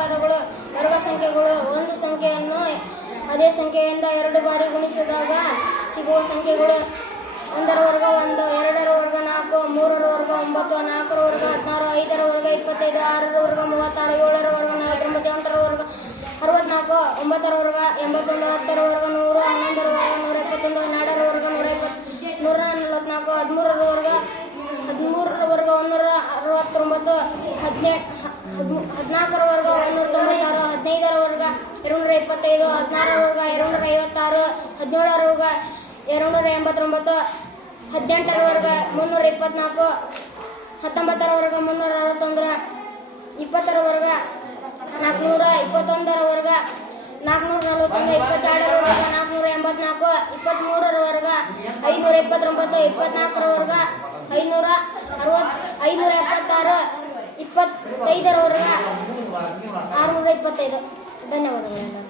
ಗುಣಾಕಾರಗಳು ವರ್ಗ ಸಂಖ್ಯೆಗಳು. ಒಂದು ಸಂಖ್ಯೆಯನ್ನು ಅದೇ ಸಂಖ್ಯೆಯಿಂದ 2 ಬಾರಿ ಗುಣಿಸಿದಾಗ ಸಿಗುವ ಸಂಖ್ಯೆಗಳು: 1 ರ ವರ್ಗ 1, 2 ರ ವರ್ಗ 4, 3 ರ ವರ್ಗ 9, 4 ರ ವರ್ಗ 16, 5 ರ ವರ್ಗ 25, 6 ರ ವರ್ಗ 36, 7 ರ ವರ್ಗ 49, 8 ರ ವರ್ಗ 64, 9 ರ ವರ್ಗ 81, 10 ರ ವರ್ಗ 100, 11 ರ ವರ್ಗ 121, 12 ರ ವರ್ಗ 144, 13 ರ ವರ್ಗ 169, 14 ರ ವರ್ಗ 196, 15 ರ ವರ್ಗ 225, 16 ರ ವರ್ಗ 256, 17 ರ ವರ್ಗ 289, 18 ರ ವರ್ಗ 324, 19 ರ ವರ್ಗ 361, 20 ರ ವರ್ಗ 400, 21 ರ ವರ್ಗ 441, 22 ರ ವರ್ಗ 484, 23 ರ ವರ್ಗ 529, 24 ರ ವರ್ಗ 576, 25 ರ ವರ್ಗ 625. ಧನ್ಯವಾದಗಳು.